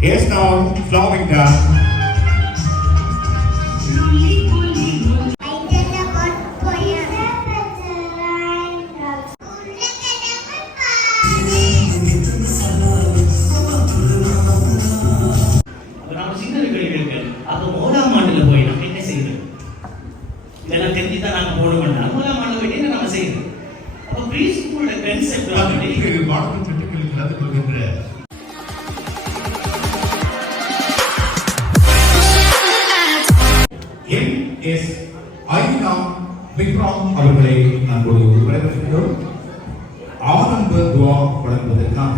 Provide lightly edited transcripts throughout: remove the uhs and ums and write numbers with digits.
Yes, now flowing down. S ஐநா விக்ரம் அவர்களை அன்போடு வரவேற்கிறோம். ஆரம்ப துவா வழங்குவதற்காக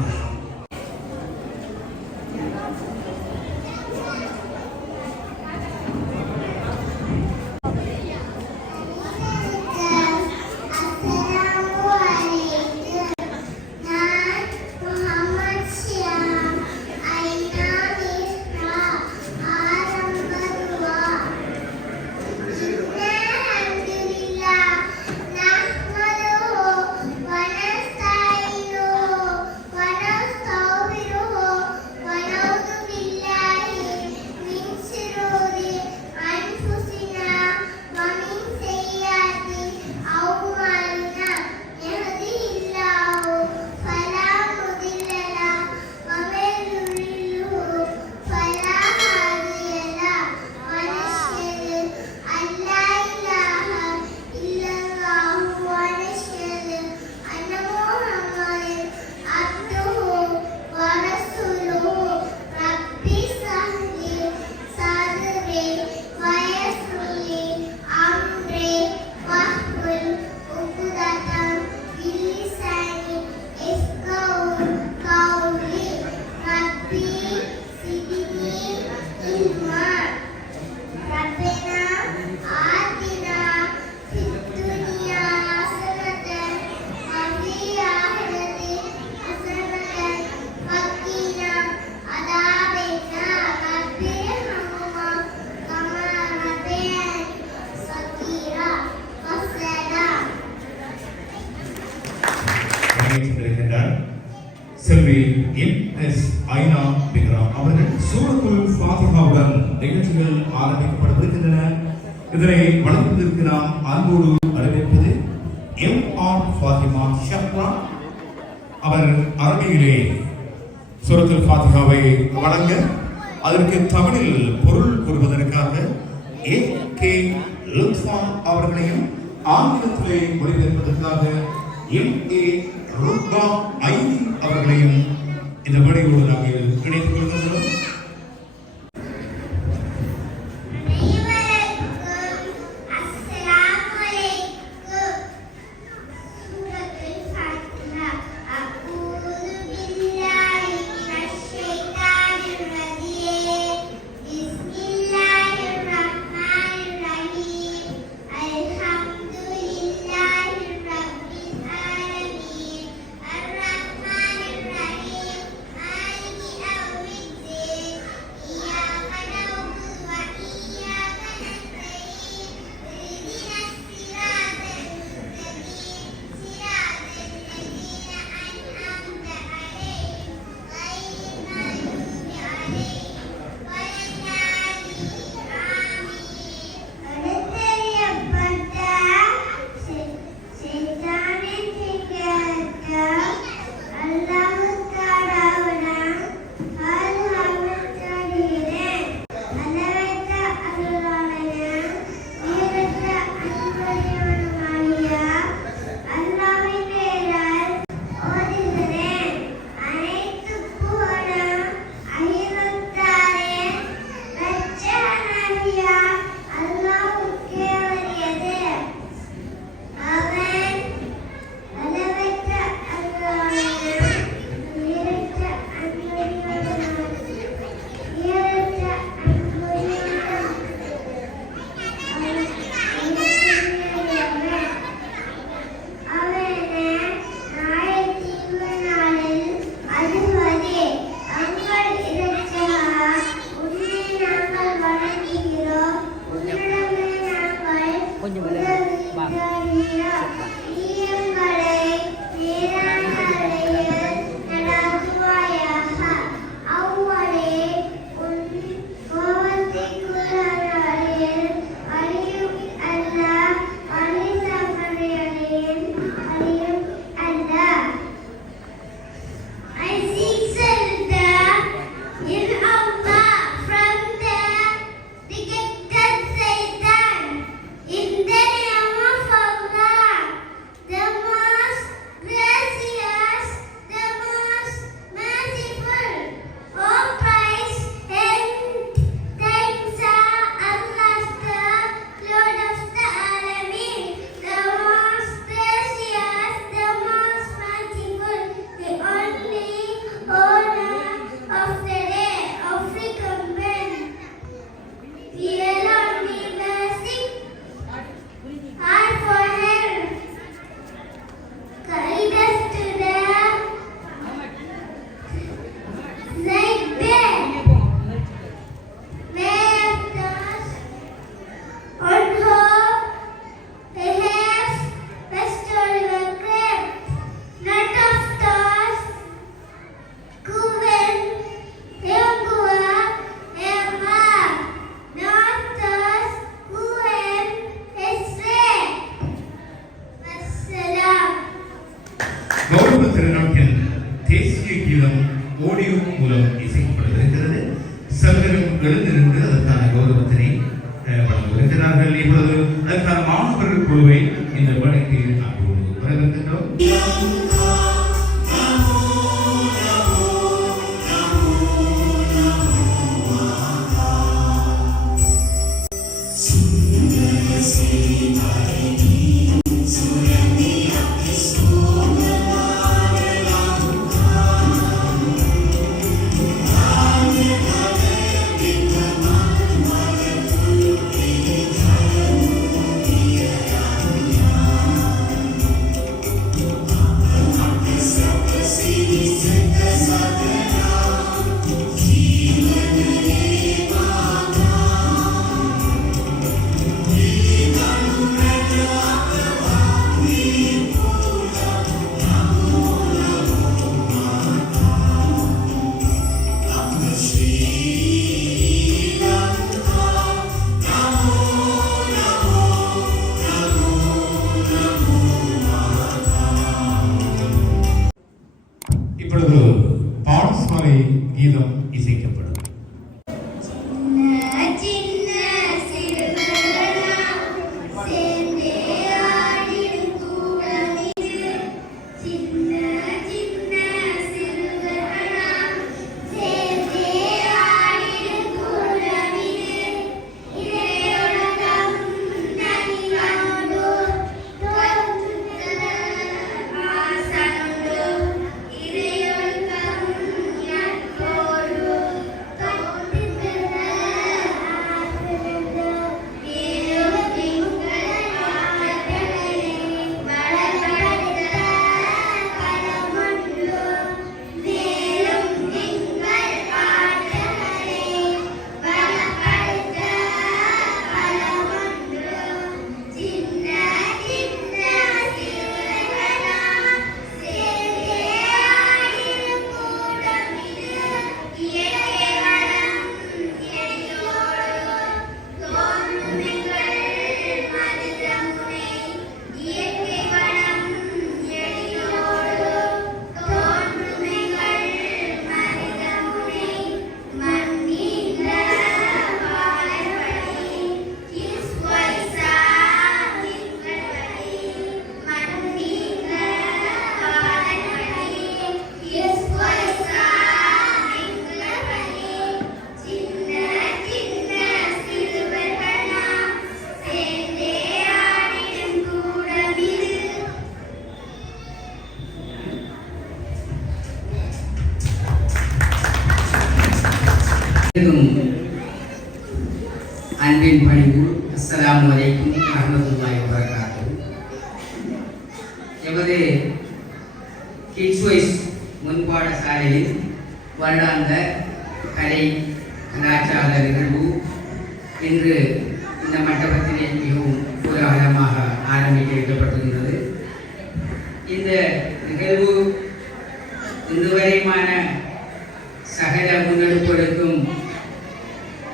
செல்வி என்.எஸ். ஐநா விக்ரம் அவர்கள் சூரத்துல் ஃபாத்திஹாவுடன் நிகழ்ச்சிகள் ஆரம்பிக்கப்படவிருக்கின்றன. இதனை வழங்குவதற்கு நாம் அன்போடு வரவேற்பது எம்.ஆர். ஃபாத்திமா ஷப்ரா. அவர் அரபியிலே சூரத்துல் ஃபாத்திஹாவை வழங்க அதற்கு தமிழில் பொருள் கூறுவதற்காக ஏ.கே. லுத்ஃபா அவர்களையும் ஆங்கிலத்திலே மொழிபெயர்ப்பதற்காக எம்.ஏ. ருப்பா ஐதி அவர்களையும் இந்த வழியோடு நாங்கள் இணைத்துக் கொள்கின்றோம். الرحمن الرحيم مالك உபதேசத்தினை வழங்குகிறார்கள். இப்பொழுது அதற்கான மாணவர்கள் குழுவை இந்த வேலைக்கு வரவேற்கின்றோம். இப்பொழுது பாடசாலை கீதம் இசைக்கப்படும். அன்பின் பணிவு. அஸ்ஸலாமு அலைக்கும் வரஹ்மத்துல்லாஹி வபரகாத்துஹு. எமது கிட்ஸ் வாய்ஸ் முன்பாடசாலையில் வருடாந்த கலை கலாச்சார நிகழ்வு இன்று இந்த மண்டபத்திலே மிகவும் கோலாகலமாக ஆரம்பிக்க வைக்கப்பட்டிருந்தது. இந்த நிகழ்வு இதுவரையுமான சகல முன்னெடுப்புகளுக்கும்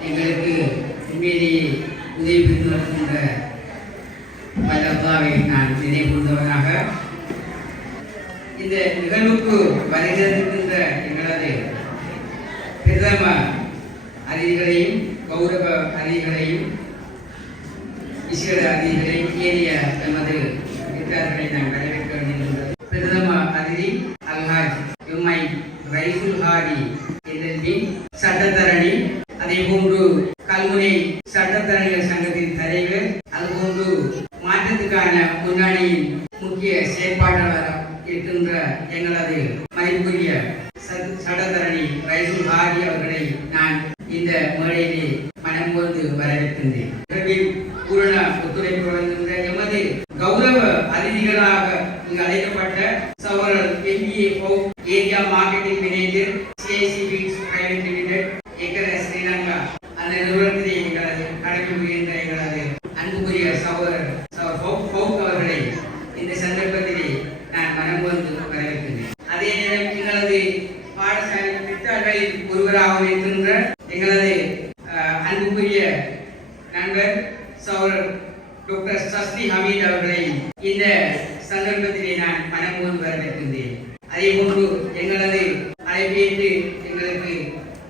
எங்களுக்கு உண்மையிலேயே உதவி புரிந்து வருகின்ற அல்லாஹ்வை நான் நினைவுகூர்ந்தவனாக இந்த நிகழ்வுக்கு வருகின்ற எங்களது பிரதம அதிதிகளையும் கௌரவ அதிதிகளையும் விசேட அதிதிகளையும் ஏறிய எமது விருந்தாளர்களை நான் வரவேற்க வேண்டியிருந்தது. பிரதம அதிதி அல்ஹாஜ் எம்ஐ ரைசுல் ஹாடி சட்டத்தரணி, அதே போன்று கல்முனை சட்டத்தரணிகள் சங்கத்தின் தலைவர், அதுபோன்று மாற்றத்துக்கான முன்னணியின் முக்கிய செயற்பாட்டாளர் இருக்கின்ற எங்களது மதிப்புரிய சட்டத்தரணி ரைசுல் ஹாடி அவர்களை நான் இந்த மேடையிலே மனமோர்ந்து வரவேற்கின்றேன். பூரண ஒத்துழைப்பு வழங்குகின்ற எமது கௌரவ அதிதிகளாக இங்கு அழைக்கப்பட்ட சகோதரர் MBA area marketing manager CIC private limited எக்கரஸ் ஸ்ரீலங்கா அந்த நிறுவனத்திலே எங்களது கடமை புரிகின்ற எங்களது அன்புக்குரிய சகோதரர் ஃபவுக் அவர்களை இந்த சந்தர்ப்பத்திலே நான் மனமோர்ந்து வரவேற்கின்றேன். அதே நேரம் எங்களது பாடசாலை பெற்றார்களில் ஒருவராக இருக்கின்ற எங்களது அன்புக்குரிய நண்பர் சகோதரர் டாக்டர் சஸ்தி ஹமீத் அவர்களை இந்த சந்தர்ப்பத்திலே நான் மனமோர்ந்து வரவேற்கின்றேன். அதே போன்று எங்களது அழைப்பேற்று எங்களுக்கு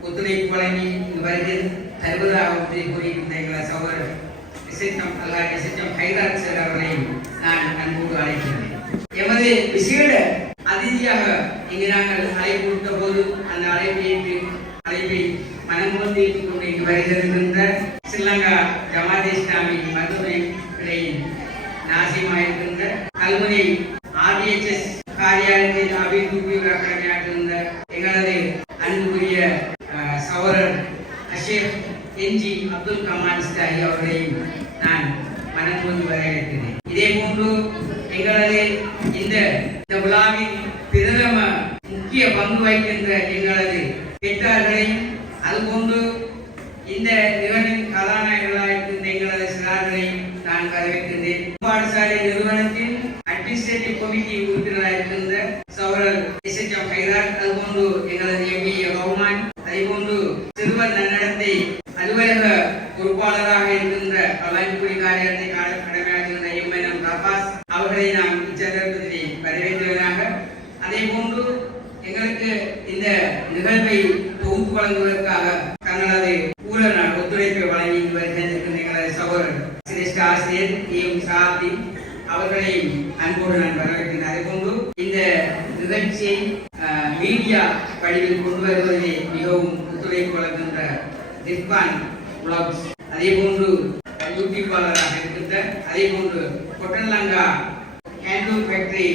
ஒத்துழைப்பு வழங்கி வருகை தருவதாக கூறி அழைப்பு விட்ட போது அந்த அழைப்பை மனமுழுந்து கொண்டு இங்கு வருகின்ற ஸ்ரீலங்கா ஜமாத் இஸ்லாமி மருத்துவ இடையின் நாசியமாயிருக்கின்ற கல்முனை RDHS காரியாலயத்தில் அபிவிருத்தியுடன் கடமையாற்றுகின்ற எங்களது அன்புக்குரிய சகோதரர் அஷேக் NG அப்துல் கமால் இஸ்லாஹி அவர்களையும் நான் மனமுழுந்து வரவேற்கிறேன். இதே போன்று எங்களது இந்த விழாவின் பிரதம முக்கிய பங்கு வகிக்கின்ற எங்களது பெற்றார்களையும் அதுபோன்று இந்த நிகழ்வின் கதாநாயகர்களாக இருக்கின்ற எங்களது சிறார்களையும் நான் வரவேற்கின்றேன். பாடசாலை நிறுவனத்தின் அட்மினிஸ்ட்ரேட்டிவ் கமிட்டி உறுப்பினராக இருக்கின்ற சகோதரர் SHM ஹைராட், அதுபோன்று எங்களது ME ரஹ்மான், அதேபோன்று சிறுவர் நன்னடத்தை அலுவலக பொறுப்பாளராக இருக்கின்ற பல்லாஞ்சிக்குடி காரியாலயத்தை கடமையாற்றுகின்ற MNM ரபாஸ் அவர்களை நாம் இச்சந்தர்ப்பத்திலே வரவேற்றவராக, அதே போன்று எங்களுக்கு இந்த நிகழ்வை தொகுப்பு வழங்குவதற்காக தங்களது ஊழல் ஒத்துழைப்பை வழங்கி வருகின்ற எங்களது சகோதரர் சிரேஷ்ட ஆசிரியர் சாந்தி அவர்களையும் அன்போடு நான் வரவேற்கிறேன். அதே போன்று இந்த நிகழ்ச்சியை மீடியா வடிவில் கொண்டு வருவதிலே மிகவும் ஒத்துழைப்பு வழங்குகின்ற ரிஸ்வான் உலக்ஸ், அதே போன்று யூடியூபாளராக இருக்கின்ற, அதே போன்று கொட்டன்லங்கா ஹேண்ட்லூம் ஃபேக்டரி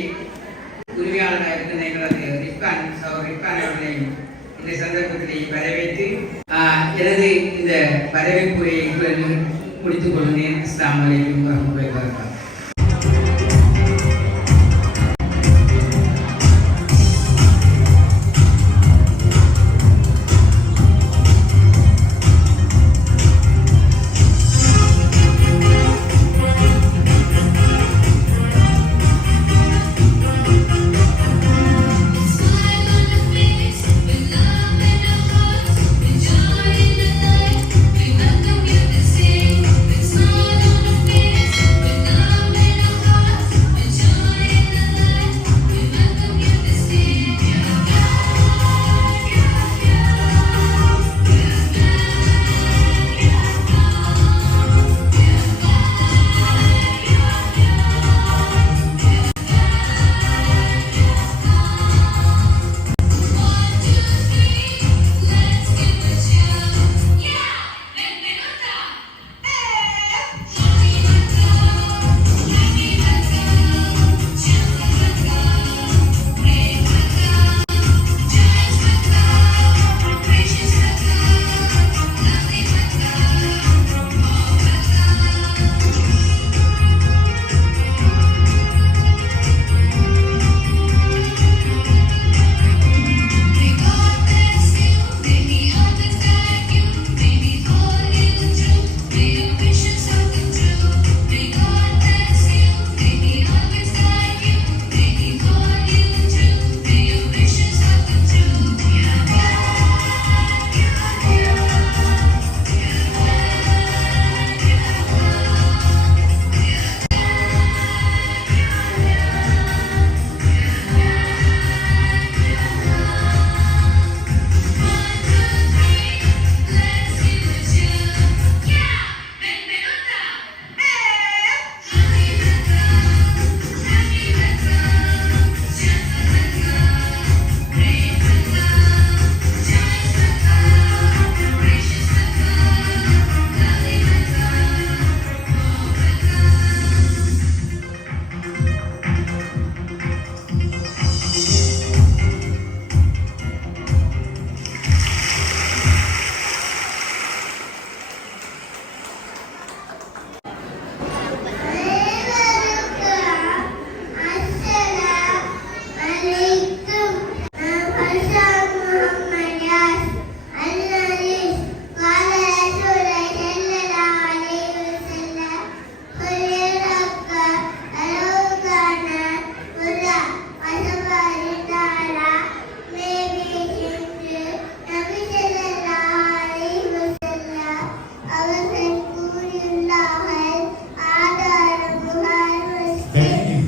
உரிமையாளராக இருக்கின்ற எங்களது ரிஸ்வான் அவர்களையும் இந்த சந்தர்ப்பத்திலே வரவேற்று எனது இந்த வரவேற்புரை முடித்துக் கொள்கிறேன். அஸ்ஸலாமு அலைக்கும் வரஹ்மத்துல்லாஹி வபரகாத்துஹு.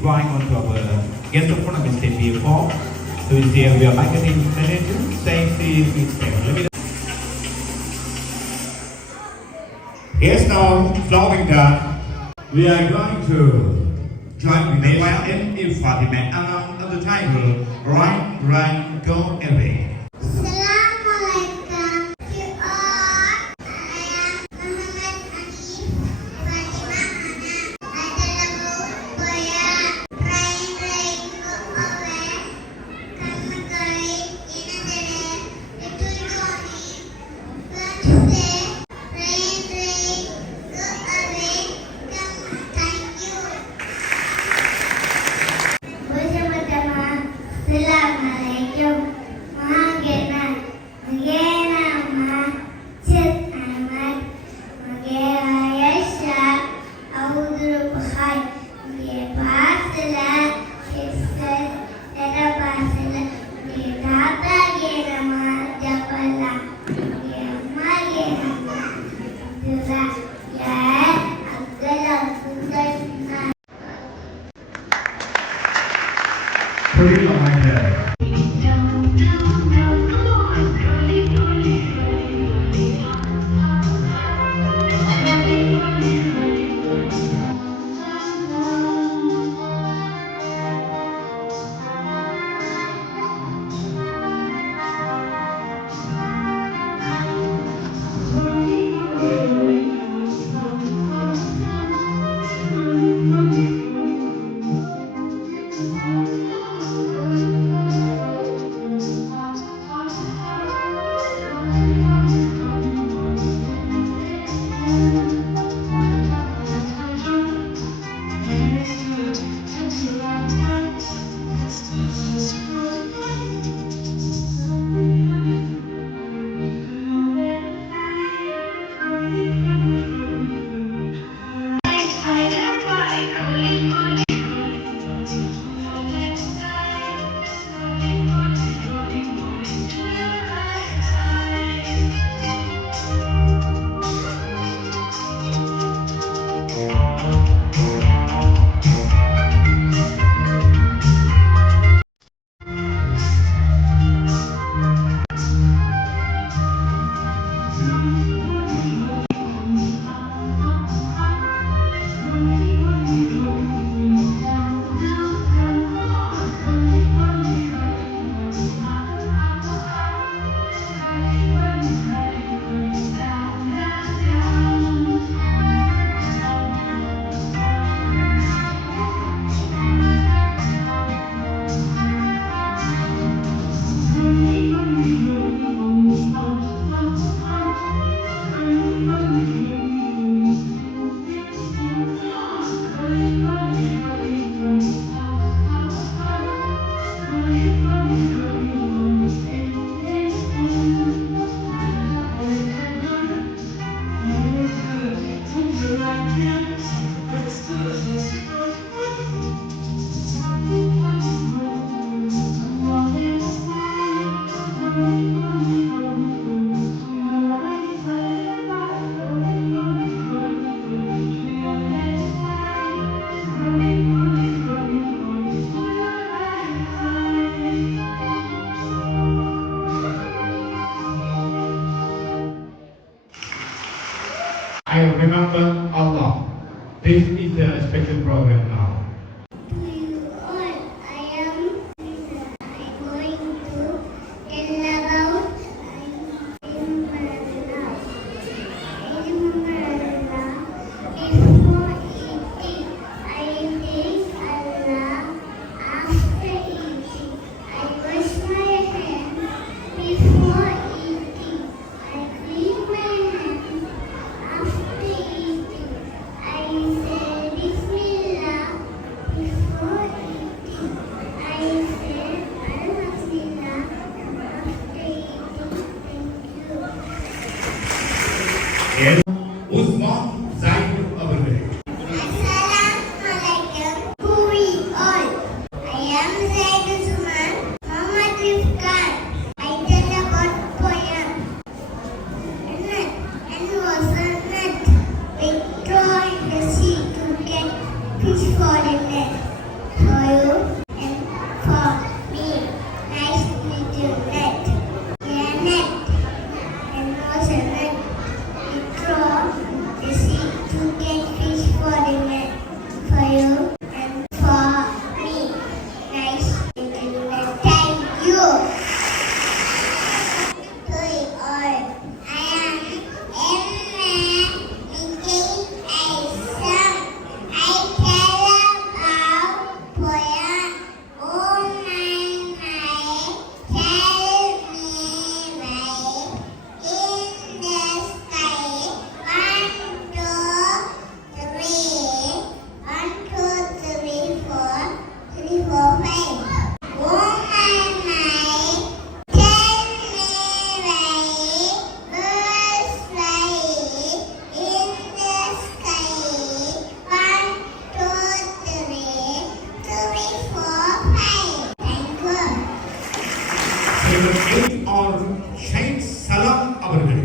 Going on to our guest of honor, Mr. P4. So is here we are marketing manager, Stacey Fitzgerald. Yes, now, flowing down, we are going to join with the YMF Fatima on the title, Right run, go away. Assalamualaikum to all. I am Muhammad Hanif Fatima Hana. Adalah boya rain rain go away. Kamu kari ina dere itu joni. Don't say rain rain go away. Kamu thank you. Bersama-sama. Assalamualaikum. Magena Masjid Ahmad Magena Yasha Audul Bukhari Pasala Kisah Dada Pasala Data Gena Majapala Magena Abdullah Ya Abdullah Sundana Put it on my head. I remember Allah. This is a special program now. To you all, I am Lisa. I'm going to tell about Ilmullah. Ilmullah is for eating. I thank Allah after eating. I wash my hands before eating. I clean my hands after eating. I say 8 shine சலாம் அவர்கள்.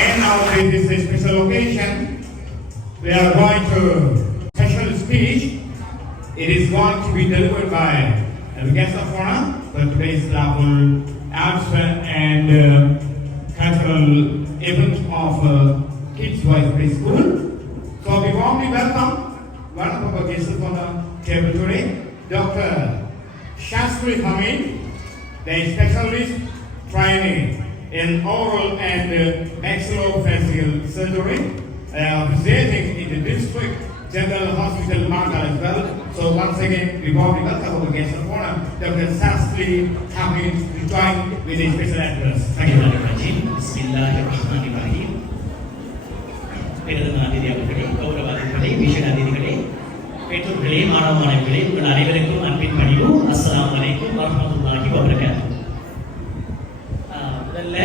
And now this is a special occasion. We are going to special speech. It is going to be delivered by the guest of honor for today's Rahul Arts and cultural event of Kids Voice Preschool. So we warmly welcome one of our guests on the table today, Dr. Shastri Hamid, the specialist training in oral and maxillofacial surgery, presenting in the district General Hospital, Malta as well. So once again, we warmly welcome our guest of honor, Dr. Shastri Hamid, to join with a special address. Thank you very much. Bismillahirrahmanirrahim. பெருமாதிரியாளர்களே, கௌரவாதிகளே, விஷயாதிகளே, பெற்றோர்களே, மாணவர்களே, உங்கள் அனைவருக்கும் அன்பின் பணிவு. அஸ்ஸலாமு அலைக்கும் வரஹ்மத்துல்லாஹி வபரகாத்துஹு. முதல்ல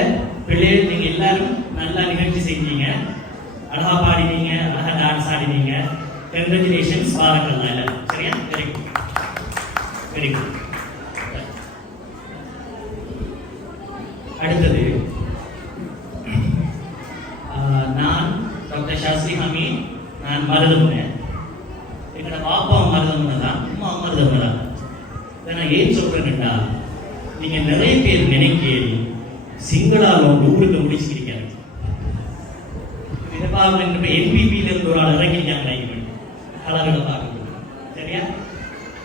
பிள்ளைகள் நீங்க எல்லாரும் நல்லா நிகழ்ச்சி செஞ்சீங்க, அழகா பாடினீங்க, அழகா டான்ஸ் ஆடினீங்க. கங்க்ராச்சுலேஷன்ஸ், பாராக்கல்லாஹ் எல்லாரும். சரியா? Very good, very good. அடுத்தது நான் டாக்டர் ஷாஸ்திரி ஹமீத். நான் மருதமுனை. என்னோட பாப்பா மருதமுனை தான், அம்மா மருதமுனை தான். இதை நான் ஏன் சொல்றேன்டா, நீங்க நிறைய பேர் நினைக்கிறீங்க சிங்களால் ஊருக்கு முடிச்சுக்கிறீங்க. இதை பார்க்க என்பிபியில இருந்து ஒரு ஆள் இறங்கிட்டாங்க கலர்களை பார்க்க. சரியா?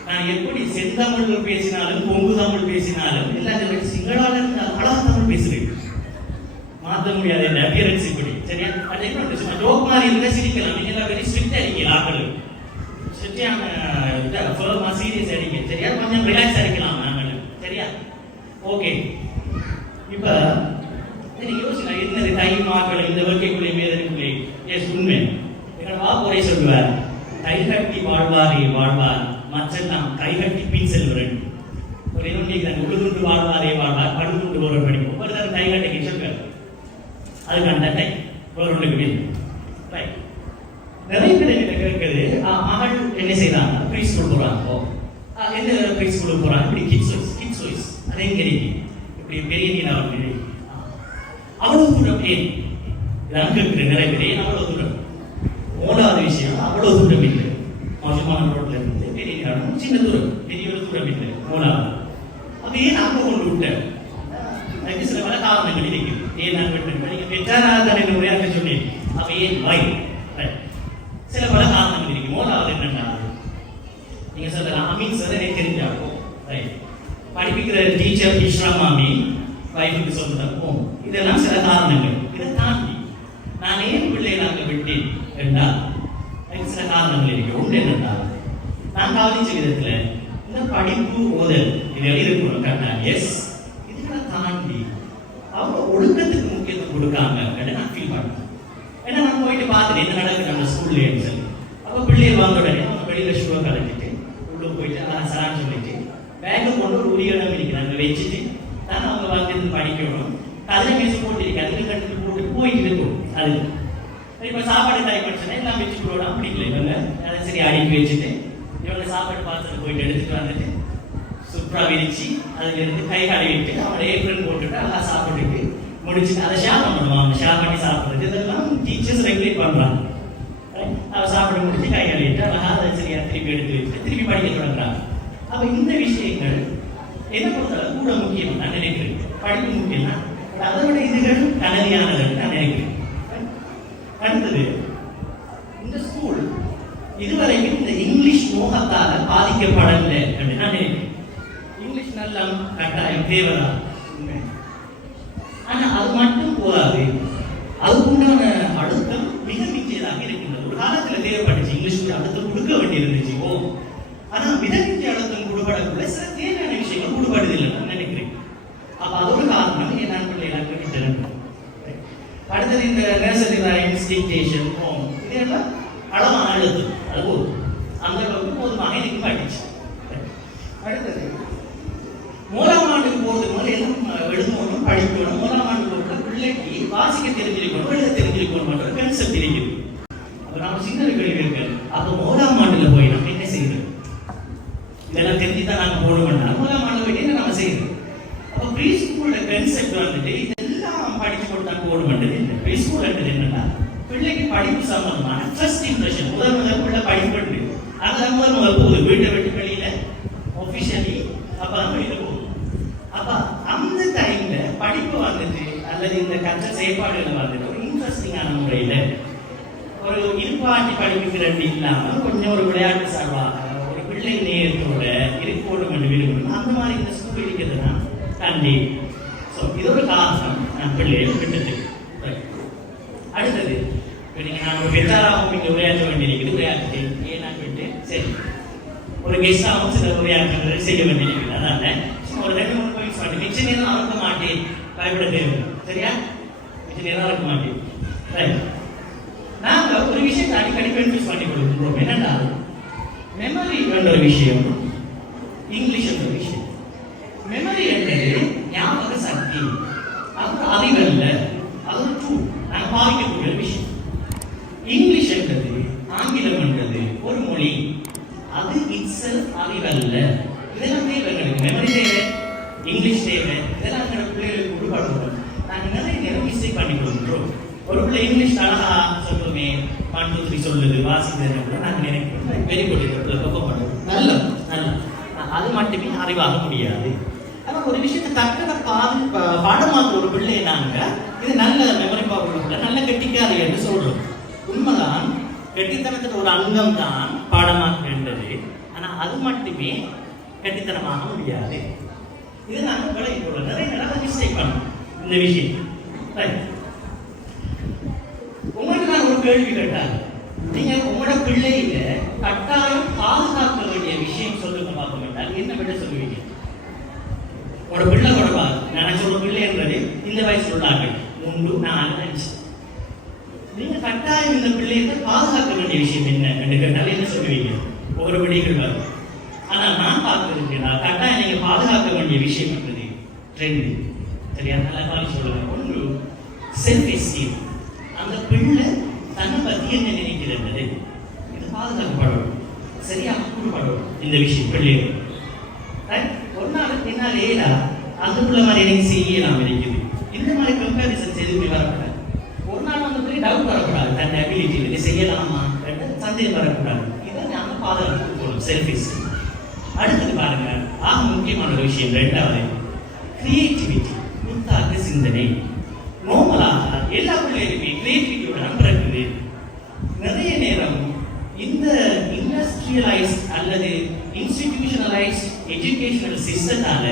நான் எப்படி செந்தமிழ் பேசினாலும் கொங்கு தமிழ் பேசினாலும் எல்லாத்தையும் சிங்களால இருந்து அழகா தமிழ் பேசுறேன். மாற்ற முடியாது என்ற அப்பியரன்ஸ் இப்படி. சரியா? அது என்ன சும்மா ஜோக் மாதிரி இருந்தா சிரிக்கலாம். நீங்க எல்லாம் வெரி ஸ்ட்ரிக்ட் அடிக்கல ஆக்கள். ஸ்ட்ரிக்டான ஃபுல்லா சீரியஸ் அடிக்க. சரியா? கொஞ்சம் ரிலாக்ஸ் அடிக்கலாம் நாங்கள். சரியா? ஓகே. இப்ப நீங்க யோசிங்க, என்னது தை மாக்கள் இந்த வகைக்குள்ளே மேதனுக்குள்ளே எஸ் உண்மை. எங்களோட வாக்குறை சொல்லுவார், கைகட்டி வாழ்வாரே வாழ்வார், மற்றெல்லாம் கைகட்டி பின் செல்வரன். ஒரு இன்னொன்று உழுதுண்டு வாழ்வாரே வாழ்வார், படுதுண்டு ஒருவர் படிக்கும். ஒவ்வொரு தரம் கைகட்டிக்கு சொல்வார். அதுக்கு அந்த டை ஒரு ஒன்றுக்கு ரைட். நிறைய பேர் என்ன கேட்குறது, மகள் என்ன செய்யறாங்க, ப்ரீ ஸ்கூல் போறாங்க. எந்த ப்ரீ ஸ்கூலுக்கு போறாங்க? இப்படி கிட்ஸ் வைஸ் அதே கிடைக்கு. இப்படி பெரிய நீராவல் நிலை அவ்வளவு தூரம் ஏன் இதான் கேட்கிற நிறைய பேர். ஏன் அவ்வளவு தூரம்? மூணாவது விஷயம், அவ்வளவு தூரம் இல்லை. மோசமான ரோட்ல இருந்து பெரிய நீராவல் சின்ன தூரம், பெரிய ஒரு தூரம் இல்லை. மூணாவது அப்ப ஏன் அங்க கொண்டு விட்டேன்? அதுக்கு சில பல காரணங்கள் இருக்குது. ஏன் நான் விட்டேன்? நீங்க பெற்றாராதனை உரையாற்ற சொன்னேன். அப்ப ஏன் வை சில பல காரணங்கள் இருக்கு. மூணாவது என்னன்னா, நீங்க சொல்லலாம் அமீன் சார் எனக்கு தெரிஞ்சாப்போ படிப்பிக்கிற டீச்சர் இஷ்ரா மாமி வைஃபுக்கு சொல்றப்போ இதெல்லாம் சில காரணங்கள். இதை தாண்டி நான் ஏன் பிள்ளைகளை அங்க விட்டேன் என்றால் எனக்கு சில காரணங்கள் இருக்கு. ஒன்று என்னன்னா, நான் கவனிச்ச விதத்துல இந்த படிப்பு ஓதல் இதெல்லாம் இருக்கணும் கரெக்டா. எஸ், இதுகளை தாண்டி அவங்க ஒழுக்கத்துக்கு முக்கியத்துவம் கொடுக்காங்க நான் ஃபீல் பண்ணேன். ஏன்னா நான் போயிட்டு பார்த்துட்டு என்ன நடக்குது நம்ம ஸ்கூல்லேன்னு சொல்லி. அப்போ பிள்ளைகள் வந்த உடனே அவங்க வெளியில ஷூவை கலட்டிட்டு உள்ள போயிட்டு அதான் சரான்னு சொல்லிட்டு பேக்கை கொண்டு ஒரு உரிய இடம் இருக்கிறாங்க வச்சுட்டு தான் அவங்க வந்து படிக்கணும். அதில் பேசி போட்டிருக்கு, அதில் கட்டு போட்டு போயிட்டு இருக்கும். அது இப்போ சாப்பாடு டைம் படிச்சுன்னா எல்லாம் வச்சு போடலாம் பிடிக்கல இவங்க. அதை சரி அடுக்கி வச்சுட்டு இவங்க சாப்பாடு பார்த்துட்டு போயிட்டு எடுத்துட்டு வந்துட்டு சூப்பரா விரிச்சு அதுல இருந்து கை கழுவிட்டு அவங்கள ஏப்ரல் போட்டுட்டு நல்லா சாப்பிட்டுட்டு முடிச்சுட்டு அதை ஷேர் பண்ணுவாங்க. ஷேர் பண்ணி சாப்பிடுறது இதெல்லாம் டீச்சர்ஸ் ரெகுலேட் பண்றாங்க. அவ சாப்பிட முடிச்சு கை கழுவிட்டு அழகா அதை சரியா திருப்பி எடுத்து வச்சுட்டு திருப்பி படிக்க தொடங்குறாங்க. அப்ப இந்த விஷயங்கள் என்ன பொறுத்தளவு கூட முக்கியம் நான் நினைக்கிறேன். படிப்பு முக்கியம், அதை விட இதுகள் கனதியானது நான் நினைக்கிறேன். அடுத்தது, இந்த ஸ்கூல் இதுவரைக்கும் இந்த இங்கிலீஷ் மோகத்தால பாதிக்கப்படலை அப்படின்னு நான் நினைக்கிறேன். இங்கிலீஷ் நல்லா கட்டாயம் தேவைதான், ஆனா அது மட்டும் போதாது. அதுக்குண்டான அழுத்தம் மிக மிஞ்சியதாக இருக்கின்றது. ஒரு காலத்துல தேவைப்பட்டுச்சு, இங்கிலீஷ் அழுத்தம் கொடுக்க வேண்டி இருந்துச்சு. ஆனா மிதமிஞ்சி அழுத்தம் கொடுபடக்குள்ள சில தேவையான விஷயங்கள் கொடுபடுதில்லை நான் நினைக்கிறேன். அப்ப அதோட காரணம் என் நண்பர்கள் எனக்கு கிட்ட. அடுத்தது இந்த நர்சரி ரைம்ஸ், டிக்டேஷன், ஹோம் இதெல்லாம் அளவான அழுத்தம். அது போதும், அந்த அளவுக்கு போதுமாக எனக்கு படிச்சு. அடுத்தது மூலாம் ஆண்டுக்கு போகிறதுக்கு முதல்ல எல்லாம் எழுதணும், படிக்கணும். மூலாம் ஆண்டு போகிற பிள்ளைக்கு வாசிக்க தெரிஞ்சிருக்கணும், எழுத தெரிஞ்சிருக்கணும் ஒரு கன்செப்ட் இருக்குது. அப்ப நம்ம சின்ன கேள்வி இருக்கு, அப்ப மூலாம் ஆண்டுல போய் நம்ம என்ன செய்யணும்? இதெல்லாம் தெரிஞ்சுதான் நாங்க போடுவோம்னா மூலாம் ஆண்டு போயிட்டு நம்ம செய்யணும். அப்ப ப்ரீ ஸ்கூல்ல கன்செப்ட் வந்துட்டு இதெல்லாம் படிச்சு போட்டு தான் போடுவோம். இல்லை. ஸ்கூல் என்றது என்னன்னா பிள்ளைக்கு படிப்பு சம்பந்தமான ஃபர்ஸ்ட் இம்ப்ரெஷன். முதல் பிள்ளை படிப்பு அதுதான் முதல் போகுது வீட்டை விட்டு வெளியில ஒபிஷியலி அப்பதான் வெளியில போகுது. அப்ப அந்த டைம்ல படிப்பு வந்துட்டு அல்லது இந்த கற்ற செயற்பாடுகள் வந்துட்டு ஒரு இன்ட்ரெஸ்டிங்கான முறையில ஒரு இருப்பாட்டி படிப்புகிறது இல்லாம கொஞ்சம் ஒரு விளையாட்டு சார்பாக ஒரு பிள்ளை நேரத்தோட இருக்கோடும் என்று விரும்பணும். அந்த மாதிரி இந்த ஸ்கூல் இருக்கிறது தான் தண்டி. ஸோ இது ஒரு காரணம் நான் பிள்ளைகள் விட்டது. அடுத்தது நீங்க நான் ஒரு பெற்றாராகவும் இங்கே உரையாற்ற வேண்டியிருக்குது. உரையாற்றி ஏன்னா விட்டு சரி ஒரு கெஸ்டாகவும் சில உரையாற்றங்கள் செய்ய வேண்டியிருக்குது. அதனால ஒரு 2-3 பாயிண்ட்ஸ் மாட்டேன். மிச்ச நேரம் அறுக்க மாட்டேன், பயப்பட தேவை. சரியா? மிச்ச நேரம் அறுக்க மாட்டேன். நாங்க ஒரு விஷயத்தை அடிக்கடி கன்ஃபியூஸ் பண்ணி கொடுக்கிறோம். என்னன்னா மெமரி என்ற ஒரு விஷயம், இங்கிலீஷ் என்ற விஷயம். மெமரி என்றது ஞாபக சக்தி, அது அறிவல்ல, அது ஒரு டூல், நாங்கள் பாதிக்கக்கூடிய விஷயம். இங்கிலீஷ் என்றது, ஆங்கிலம் என்றது ஒரு மொழி, அது இட்செல்ஃப் அறிவல்ல. இதெல்லாம் தேவை எங்களுக்கு. மெமரி தேவை, இங்கிலீஷ் தேவை, இதெல்லாம் எங்களோட பிள்ளைகளுக்கு உருவாடுவோம். நாங்கள் நிறைய நேரம் மிஸ்டேக் பண்ணி கொடுக்கிறோம். ஒரு பிள்ளை இங்கிலீஷ் அழகா சொல்லுமே, 1 2 3 சொல்லுது, வாசிக்கிறது கூட நாங்கள் நினைக்கிறோம் வெரி குட் பண்ணுவோம். நல்ல அது மட்டுமே அறிவாக முடியாது. ஆனால் ஒரு விஷயத்தை தக்கன பாடமாக்குற ஒரு பிள்ளை நாங்க இது நல்ல மெமரி பவர், நல்ல கெட்டிக்காது என்று சொல்றோம். உண்மைதான், கெட்டித்தனத்தில் ஒரு அங்கம் தான் பாடமாக்குகின்றது. ஆனால் அது மட்டுமே கெட்டித்தனமாக முடியாது. இது நாங்கள் விளையாட நிறைய நேரம் மிஸ்டேக் பண்ணோம் இந்த விஷயம். உங்களுக்கு நான் ஒரு கேள்வி கேட்டால், நீங்க உங்களோட பிள்ளையில கட்டாயம் பாதுகாக்க வேண்டிய விஷயம் சொல்லுங்க பார்க்க வேண்டாம், என்ன விட சொல்லுவீங்க? உங்களோட பிள்ளை கூட நான் சொல்ற பிள்ளை என்றது இந்த வயசு உள்ளாங்க 3 4 5. நீங்க கட்டாயம் இந்த பிள்ளையை பாதுகாக்க வேண்டிய விஷயம் என்ன என்று கேட்டால் என்ன சொல்லுவீங்க? ஒரு விடைகள் வரும். ஆனா நான் பார்த்துருக்கேன், கட்டாயம் நீங்க பாதுகாக்க வேண்டிய விஷயம் என்றது 2. சரியா? நல்ல காலம் சொல்லுங்க. 1 செல்ஃப் எஸ்டீம். அந்த பிள்ளை தன்னை பற்றி என்ன நினைக்கிறது, இது பாதுகாக்கப்படும், சரியாக கூடப்படும் இந்த விஷயம் பிள்ளைகள். ஒரு நாள் என்னால் ஏடா அந்த பிள்ளை மாதிரி எனக்கு செய்யலாம் இருக்குது. இந்த மாதிரி கம்பேரிசன்ஸ் எதுவுமே வரக்கூடாது. ஒரு நாள் அந்த பிள்ளை டவுட் வரக்கூடாது, தன் அபிலிட்டி இது செய்யலாமா சந்தேகம் வரக்கூடாது. இதை நாங்கள் பாதுகாப்பு போகணும், செல்ஃப் எஸ்டீம். அடுத்தது பாருங்க, ஆக முக்கியமான ஒரு விஷயம் 2வது கிரியேட்டிவிட்டி, புத்தாக்க சிந்தனை. நார்மலாக எல்லா பிள்ளைகளுமே கிரியேட்டிவிட்டியோட நம்புறது. நிறைய நேரம் இந்த இண்டஸ்ட்ரியலைஸ்ட் அல்லது இன்ஸ்டிடியூஷனலைஸ்ட் எஜுகேஷனல் சிஸ்டத்தால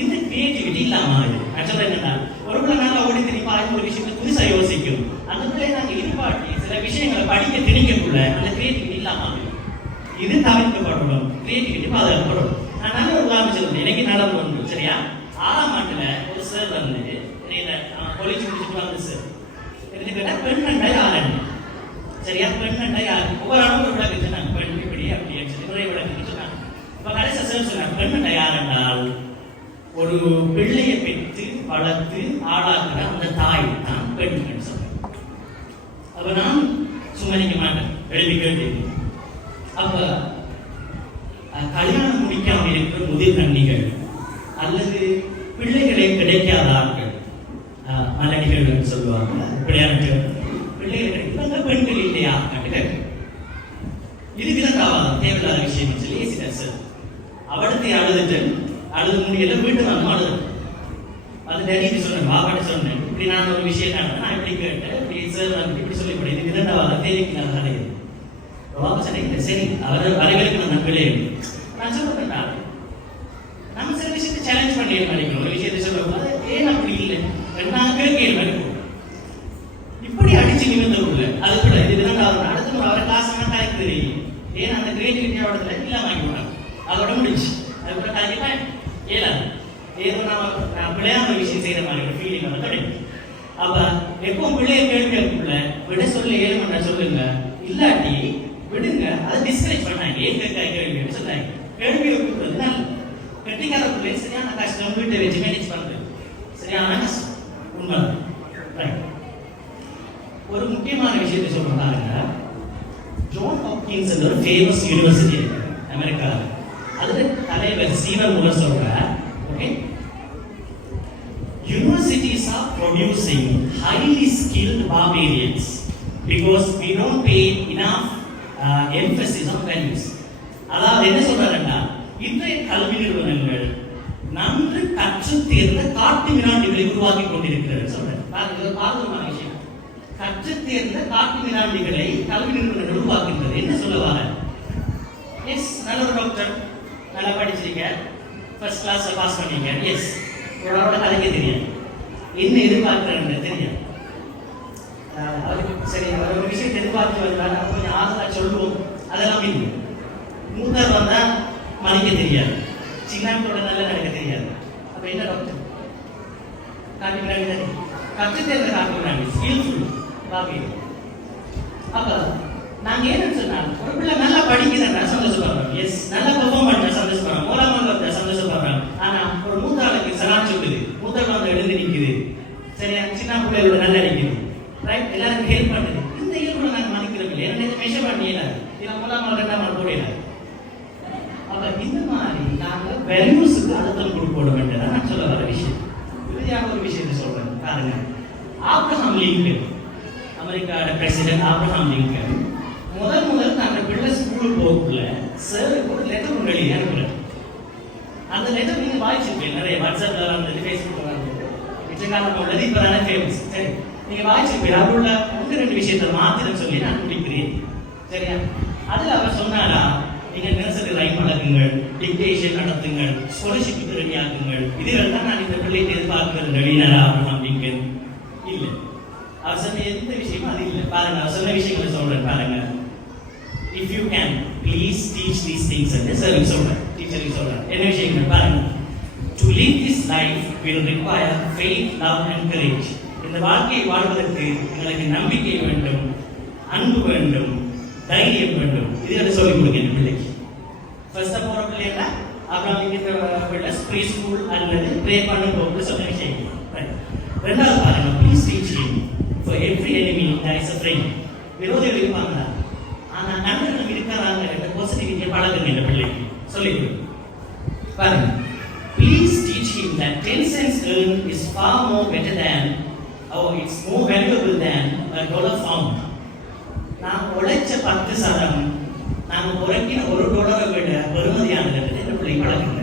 இந்த கிரியேட்டிவிட்டி இல்லாம ஆகுது. ஆக்சுவலா என்னன்னா ஒரு பிள்ளை நாங்கள் ஓடி திருப்பி ஒரு விஷயத்தை புதுசா யோசிக்கும். அந்த பிள்ளை நாங்கள் இருப்பாட்டி சில விஷயங்களை படிக்க திணிக்கக்குள்ள அந்த கிரியேட்டிவிட்டி இல்லாம ஆகுது. இது தவிர்க்கப்படணும், கிரியேட்டிவிட்டி பாதுகாக்கப்படும். நான் நல்ல ஒரு உதாரணம் சொல்றேன். எனக்கு நடந்து ஒன்று. சரியா? 6ஆம் ஆண்டுல ஒரு சார் வந்து காலேஜ் முடிச்சுட்டு வந்து சார் என்ன கேட்டா, பெண் அண்டா யார்? சரியா? பெண் அண்டா யார்? ஒவ்வொரு ஆளும் ஒரு விளக்கு சொன்னாங்க, பெண் இப்படி அப்படின்னு சொல்லி நிறைய விளக்கு சொன்னாங்க. இப்ப கடைசி சார் சொன்னாங்க, பெண் அண்டா யார் என்றால் ஒரு பிள்ளையை பெற்று வளர்த்து ஆளாக்குற அந்த தாய் தான் பெண் என்று சொன்னாங்க. அப்ப நான் சும்மா நிக்க மாட்டேன், எழுதி கேட்டு. அப்ப கல்யாணம் முடிக்காம இருக்கிற முதிர் கன்னிகள் அல்லது பிள்ளைகளை கிடைக்காத ஆட்கள், மலடிகள் சொல்லுவாங்க, பிள்ளைகள் கிடைக்கிறாங்க, பெண்கள் இல்லையா? இதுக்கு தான் காவாதான் தேவையில்லாத விஷயம் சொல்லி ஏசிட்டார் சார். அவடத்தை அழுது முடியல, வீட்டு வந்து அழுது. அது டேடி சொன்னேன், பாபாட்ட சொன்னேன், இப்படி நான் ஒரு விஷயம் நான் இப்படி கேட்டேன், இப்படி சார் இப்படி சொல்லி இப்படி இதுக்கு தான் தேவைக்கு நான் அடையுது. பாபா சொன்னேன், சரி அவர் வரவேற்க நான் நம்பிலே நான் சொல்லுவேன்டா, நம்ம சில விஷயத்தை சேலஞ்ச் பண்ணி நினைக்கிறோம். ஒரு விஷயத்தை சொல்லும்போது ஏன் அப்படி இல்லை இப்படி அடிச்சு நிமிர்ந்துள்ள அது கூட இதுதான் அவர் அடுத்த அவரை காசு கலக்குது. ஏன்னா அந்த கிரியேட்டிவிட்டியோட இல்லாம ஆகிவிட்டாங்க, அதோட முடிச்சு. அது கூட கலக்கிட்டா ஏலாது, ஏதோ நாம விளையாட விஷயம் செய்யற மாதிரி ஒரு ஃபீலிங் வந்து கிடைக்கும். அப்ப எப்பவும் பிள்ளைய கேட்கக்குள்ள விட சொல்ல 7 மணி நேரம் சொல்லுங்க, இல்லாட்டி விடுங்க. அதை டிஸ்கரேஜ் பண்ணாங்க, ஏன் கேள்வி சொன்னாங்க. கேள்வி வைக்கிறது நல்ல கெட்டிக்கார பிள்ளை சரியான கஷ்டம், வீட்டை வச்சு மேனேஜ் பண்றது சரியான கஷ்டம். ஒரு முக்கியமான விஷயத்தை சொல்றாங்க. ஜான் ஹாப்கின்ஸ் என்ற ஒரு ஃபேமஸ் யூனிவர்சிட்டி அமெரிக்கா, அதுல தலைவர் சீவர் முல்லர் சொல்றார், okay, universities are producing highly highly skilled barbarians because we don't pay enough emphasis on values. அதாவது என்ன சொல்றாருன்னா, இன்றைய கல்வி நிறுவனங்கள் நன்கு கற்று தேர்ந்த காட்டு மிராண்டிகளை உருவாக்கி கொண்டிருக்கிறது சொல்றேன். இது ஒரு பாதுகாப்பான விஷயம். கற்று தேர்ந்த காட்டு மிராண்டிகளை கல்வி நிறுவனங்கள் உருவாக்குகிறது. என்ன சொல்ல வர? எஸ், நல்ல ஒரு டாக்டர், நல்லா படிச்சிருக்க, ஃபர்ஸ்ட் கிளாஸ்ல பாஸ் பண்ணீங்க. எஸ், ஒரு கதைக்கு தெரியும், என்ன எதிர்பார்க்கிறாங்க தெரியும். அவருக்கு சரி, அவர் ஒரு விஷயத்தை எதிர்பார்த்து வந்தால் நம்ம கொஞ்சம் ஆசை சொல்லுவோம், அதெல்லாம் இல்லை. மூத்தர் வந்தா மதிக்க தெரியாது, சின்னாக்களோட நல்லா நடக்க தெரியாது. அப்ப என்ன டாக்டர்? காட்டுகிறாங்க தானே, கற்று தேர்ந்த காட்டுகிறாங்க, ஸ்கில்ஃபுல் பாக்கி. அப்ப நாங்க என்ன சொன்னால், ஒரு பிள்ளை நல்லா படிக்கிறேன்னா சந்தோஷப்படுறோம். எஸ், நல்லா பெர்ஃபார்ம் பண்ண சந்தோஷப்படுறோம், மூலமாக சந்தோஷப்படுறோம். ஆனா ஒரு மூத்தாளுக்கு சலான் சொல்லுது, மூத்தாள் வந்து எழுந்து நிற்குது, சரியா, சின்ன பிள்ளைகளோட நல்லா அடிக்குது, ரைட், எல்லாருக்கும் ஹெல்ப் பண்ணுது. இந்த இயல்புல நாங்கள் மதிக்கிறோம் இல்லை, என்ன மெஷர் பண்ணிடலாம், இதை மூலமாக ரெண்டாம் போடலாம். அப்ப இந்த மாதிரி நாங்க வேல்யூஸுக்கு அழுத்தம் கொடுக்கணும் என்றதான் நான் சொல்ல வர விஷயம். இறுதியாக ஒரு விஷயத்தை சொல்றேன் பாருங்க. ஆப்ரஹாம் லிங்கன், அமெரிக்காவோட பிரசிடென்ட் ஆப்ரஹாம் லிங்கன் முதல் நாங்கள் பிள்ளை ஸ்கூலுக்கு போகக்குள்ள சாருக்கு ஒரு லெட்டர் ஒன்று எழுதி அனுப்புறேன். அந்த லெட்டர் நீங்க வாய்ச்சிருப்பேன், நிறைய வாட்ஸ்அப்ல வந்து ஃபேஸ்புக்ல வந்து மிச்சக்காலம் உள்ளது இப்ப தானே ஃபேமஸ். சரி, நீங்க வாய்ச்சிருப்பேன். அதில் உள்ள 1-2 விஷயத்தை மாத்திரம் சொல்லி நான் முடிக்கிறேன், சரியா? அதுல அவர் சொன்னாரா, நீங்க நர்சரி ரைம் பழக்குங்கள், டிக்டேஷன் நடத்துங்கள், ஸ்காலர்ஷிப்புக்கு ரெடியாக்குங்கள். இதுகள் தான் நான் இந்த பிள்ளைக்கு எதிர்பார்க்கிறது. ரெடினரா ஆகணும் லிங்கன் இல்லை. அவர் சொன்ன எந்த விஷயமும் அது இல்லை. பாருங்க, அவர் சொன்ன விஷயங்களை சொல்றேன் பாருங்க. If you can please teach these things sir சொல்றேன், டீச்சருக்கு சொல்றேன். என்ன விஷயங்கள் பாருங்க. To leave this life will require faith, love and courage. இந்த வாழ்க்கையை வாழ்வதற்கு எங்களுக்கு நம்பிக்கை வேண்டும், அன்பு வேண்டும், தைரியம் வேண்டும். இதுகளை சொல்லிக் கொடுங்க என் பிள்ளைக்கு. ஃபர்ஸ்ட் போற பிள்ளைங்க அப்புறம் நீங்க ப்ரீ ஸ்கூல் அல்லது ப்ரே பண்ணும்போது சொன்ன விஷயம். ரெண்டாவது பாருங்க, please teach him for every enemy there is a friend. விரோதிகள் இருப்பாங்க, ஆனா நண்பர்கள் இருக்கிறாங்க என்ற பாசிட்டிவிட்டியை பழகுங்க இந்த பிள்ளைக்கு, சொல்லிக் கொடுங்க. பாருங்க, please teach him that 10 cents earned is far more better than, or it's more valuable than a dollar found. நான் உழைச்ச 10% நாங்கள் உழைக்கிற $1 விட பெருமதியானது இந்த பிள்ளை பழகுங்க.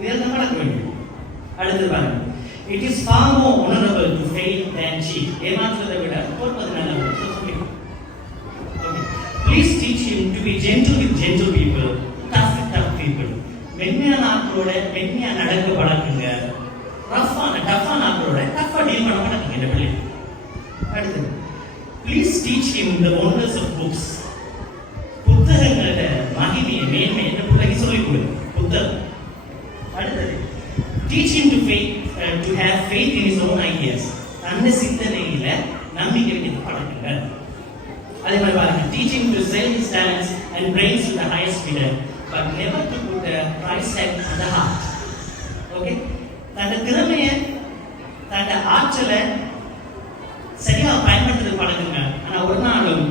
இதெல்லாம் பழக்க வேண்டும். அடுத்து பாருங்க, it is for more honorable to fail than cheat. ஏமாற்றுவதை விட தோற்பது நல்லது. Please teach him to be gentle with gentle people, tough with tough people. மென்மையான ஆட்களோட மென்மையா நடக்க பழக்குங்க, டஃப்பான ஆட்களோட டஃப்பா டீல் பண்ண பழக்குங்க இந்த பிள்ளை. அடுத்து, please teach him the wonders of books. புத்தகங்களோட மகிமையை மேன்மை என்ன பிள்ளைக்கு சொல்லிக் கொடுங்க, புத்தகம். அடுத்தது, teach him to have faith in his own ideas. அந்த சிந்தனையில நம்பிக்கை வைத்து பழக்குங்க. அதே மாதிரி பாருங்க, teach him to sell his talents and brains to the highest bidder, but never to put a price tag on the heart. Okay, தன்னுடைய திறமையை, தன்னுடைய ஆற்றலை சரியா பயன்படுத்துறது பழகுங்க. ஆனா ஒரு நாளும்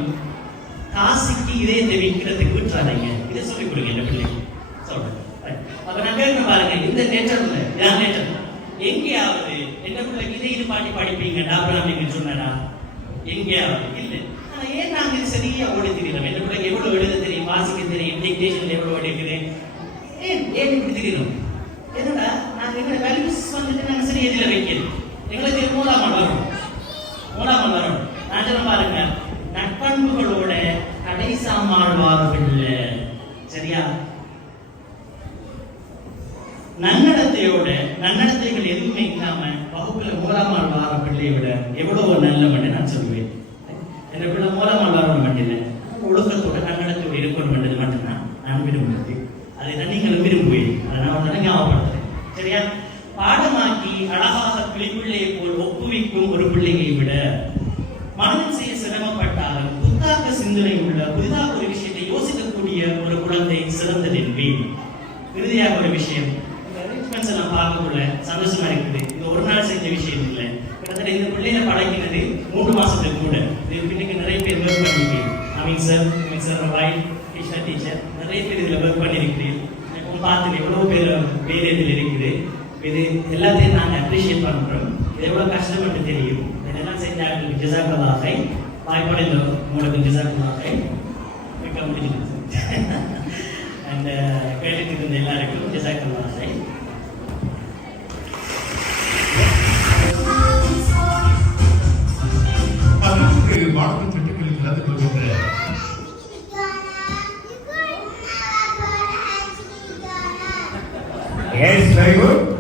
காசிக்கு இதயத்தை விற்கிறதுக்கு விட்டுறாதீங்க. இதை சொல்லிக் கொடுங்க இந்த பிள்ளைக்கு சொல்றேன். அப்ப நான் கேட்க பாருங்க, இந்த லெட்டர்ல இதான் லெட்டர் எங்கேயாவது எந்த பிள்ளைக்கு இதை இது பாட்டி படிப்பீங்க டாக்டர் அப்படின்னு சொன்னா எங்கேயாவது இல்லை. ஆனா ஏன் நாங்க இது சரியா ஓடி தெரியணும்? எந்த பிள்ளைக்கு எவ்வளவு எழுத தெரியும், வாசிக்க தெரியும், டிக்டேஷன் எவ்வளவு எடுக்குது, ஏன் இப்படி தெரியணும்? என்னடா நாங்க எங்களோட வேல்யூஸ் வந்துட்டு நாங்க சரி எதில வைக்கிறது, எங்களுக்கு மூலாமல் வரும். நான் சொல்ல பாருங்க, நட்பண்புகளோட கடைசாமாழ்வார்கள் சரியா, நன்னடத்தைகள் எதுவுமே இல்லாம வகுப்புல மூலமாள் வார பிள்ளையை விட எவ்வளவு நல்லவன்னு நான் சொல்லுவேன். என்ற பிள்ளை மூலமாள் வாரம் மட்டும் இல்லை, ஒழுக்கத்தோட நன்னடத்தோடு இருக்கணும் என்றது மட்டும்தான் நான் விரும்புவது. அதை தான் நீங்களும் விரும்புவேன். அதை நான் உடனே ஞாபகப்படுத்துறேன். சரியா, பாடமாக்கி அழகாக பிள்ளையை போல் ஒப்புவிக்கும் ஒரு பிள்ளையை விட மனதில் செய்ய சிரமப்பட்டாலும் புத்தாக்க சிந்தனை உள்ள புதிதாக ஒரு விஷயத்தை யோசிக்கக்கூடிய ஒரு குழந்தை சிறந்தது என்பேன். இறுதியாக ஒரு விஷயம், எல்லாம் பார்க்கக்குள்ள சந்தோஷமா இருக்குது. இது ஒரு நாள் செஞ்ச விஷயம் இல்லை. கிட்டத்தட்ட இந்த பிள்ளைகளை பழகினது 3 மாசத்துக்கு கூட. இது பின்னுக்கு நிறைய பேர் ஒர்க் பண்ணிருக்கீங்க. அமீன் சார் வைஃப் டீச்சர் நிறைய பேர் இதுல ஒர்க் பண்ணிருக்கிறீர்கள். பார்த்துட்டு எவ்வளவு பேர் வேறு இதில் இருக்குது. இது எல்லாத்தையும் நாங்கள் அப்ரிஷியேட் பண்றோம். இது எவ்வளவு கஷ்டப்பட்டு தெரியும். எல்லாம் செஞ்சாங்களுக்கு ஜிசாக்கல்லாஹை வாய்ப்பாடு உங்களுக்கு ஜிசாக்கல்லாஹை மிக்க முடிஞ்சிருக்கு அந்த கேட்டுட்டு இருந்த எல்லாருக்கும் ஜிசாக்கல்லாஹை பாடத்தின் திட்டங்களில் கலந்து கொள்கின்ற Yes, very good.